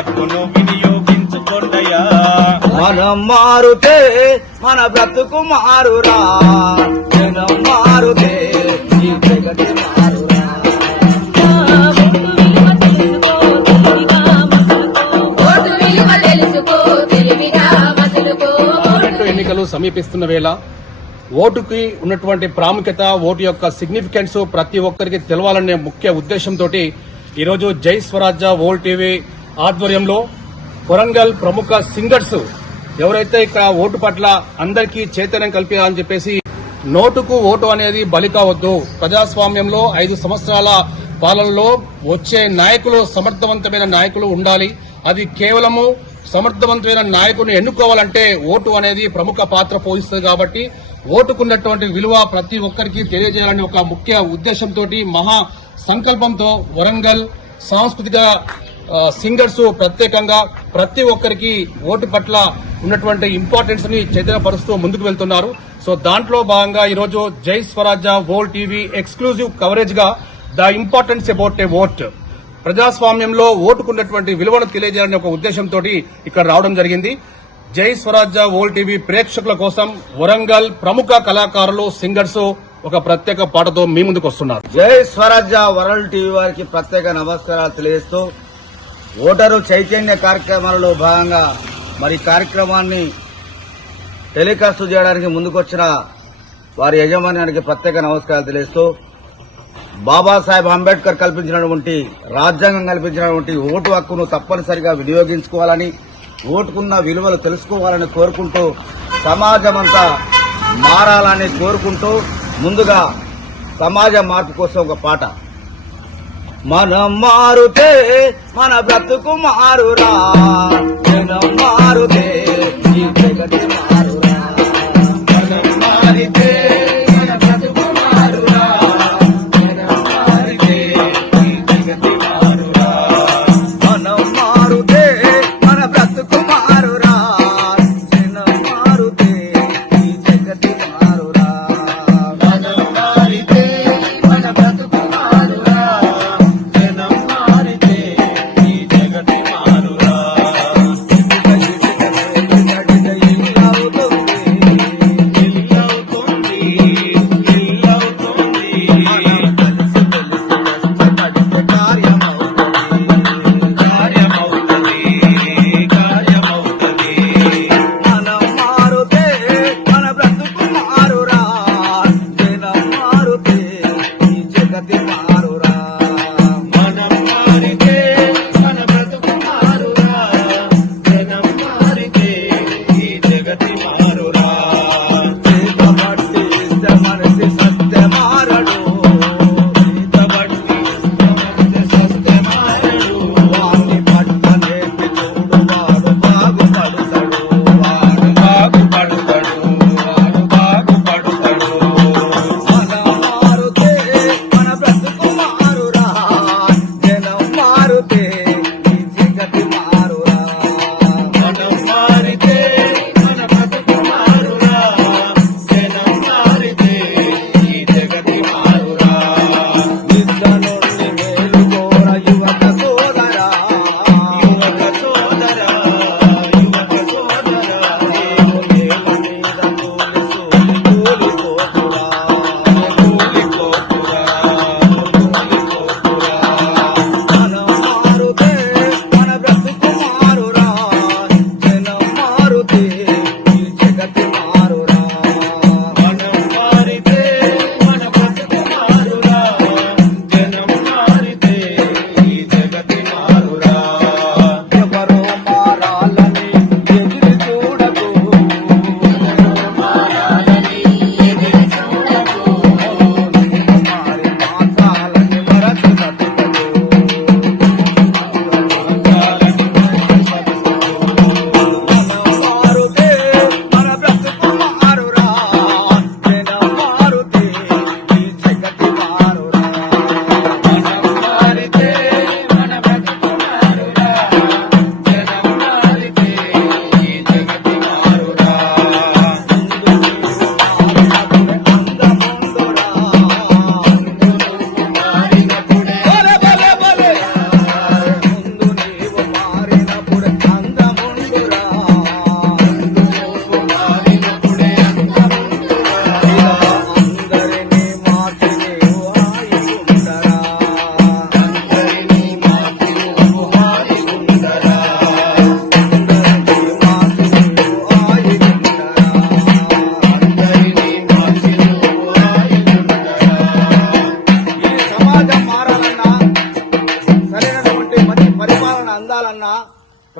హక్కును వినియోగించుకోండయ్యా. మనం మారుతే మన బ్రతుకు మారురా, జనం మారుతే ఈ జగతి మారురా. ఎన్నికలు సమీపిస్తున్న వేళ ఓటుకి ఉన్నటువంటి ప్రాముఖ్యత, ఓటు యొక్క సిగ్నిఫికెన్స్ ప్రతి ఒక్కరికి తెలవాలనే ముఖ్య ఉద్దేశంతో ఈరోజు జై స్వరాజ్య వరల్డ్ టీవీ ఆధ్వర్యంలో వరంగల్ ప్రముఖ సింగర్స్ ఎవరైతే ఇక్కడ ఓటు పట్ల అందరికీ చైతన్యం కల్పించాలని చెప్పేసి, నోటుకు ఓటు అనేది బలి కావద్దు, ప్రజాస్వామ్యంలో 5 సంవత్సరాల పాలనలో వచ్చే నాయకులు సమర్థవంతమైన నాయకులు ఉండాలి, అది కేవలము సమర్థవంతమైన నాయకుడిని ఎన్నుకోవాలంటే ఓటు అనేది ప్రముఖ పాత్ర పోషిస్తుంది కాబట్టి ఓటుకున్నటువంటి విలువ ప్రతి ఒక్కరికి తెలియజేయాలని ఒక ముఖ్య ఉద్దేశంతో, మహా సంకల్పంతో వరంగల్ సాంస్కృతిక సింగర్స్ ప్రత్యేకంగా ప్రతి ఒక్కరికి ఓటు పట్ల ఉన్నటువంటి ఇంపార్టెన్స్ ని చైతన్యపరుస్తూ ముందుకు వెళ్తున్నారు. సో దాంట్లో భాగంగా ఈరోజు జై స్వరాజ్య వరల్డ్ టీవీ ఎక్స్క్లూజివ్ కవరేజ్ గా the importance about a vote, ప్రజాస్వామ్యంలో ఓటుకున్నటువంటి విలువను తెలియజేయాలనే ఒక ఉద్దేశంతో ఇక్కడ రావడం జరిగింది. జై స్వరాజ్య వరల్డ్ టీవీ ప్రేక్షకుల కోసం వరంగల్ ప్రముఖ కళాకారులు సింగర్స్ ఒక ప్రత్యేక పాటతో మీ ముందుకు వస్తున్నారు. జై స్వరాజ్య వరల్డ్ టీవీ వారికి ప్రత్యేక నమస్కారాలు తెలియజేస్తూ, ఓటరు చైతన్య కార్యక్రమాలలో భాగంగా మరి కార్యక్రమాన్ని టెలికాస్ట్ చేయడానికి ముందుకొచ్చిన వారి యజమాన్యానికి ప్రత్యేక నమస్కారాలు తెలియజేస్తూ, బాబాసాహెబ్ అంబేద్కర్ కల్పించినటువంటి, రాజ్యాంగం కల్పించినటువంటి ఓటు హక్కును తప్పనిసరిగా వినియోగించుకోవాలని, ఓటుకున్న విలువలు తెలుసుకోవాలని కోరుకుంటూ, సమాజమంతా మారాలని కోరుకుంటూ, ముందుగా సమాజ మార్పు కోసం ఒక పాట. మనం మారుతే మన బ్రతుకు మారురా, జనం మారుతే ఈ జగతి మారురా. మనం మారితే మన బ్రతుకు మారురా, జనం మారితే ఈ జగతి మారురా. మనం మారుతే మన బ్రతుకు మారురా, జనం మారుతే ఈ జగతి మారురా. మనం మారితే మన బ్రతుకు మారురా, జనం మారితే ఈ జగతి మారురా.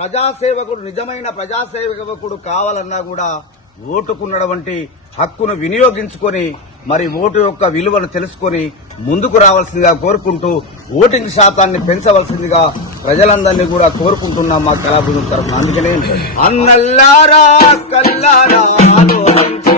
ప్రజాసేవకుడు నిజమైన ప్రజాసేవకుడు కావాలన్నా కూడా ఓటుకున్నటువంటి హక్కును వినియోగించుకొని మరి ఓటు యొక్క విలువను తెలుసుకొని ముందుకు రావాల్సిందిగా కోరుకుంటూ ఓటింగ్ శాతాన్ని పెంచవలసిందిగా ప్రజలందరినీ కూడా కోరుకుంటున్నాం మా కళాబృందం తరఫున. అందుకనే అన్నల్లారా కల్లారా ఆలోచించి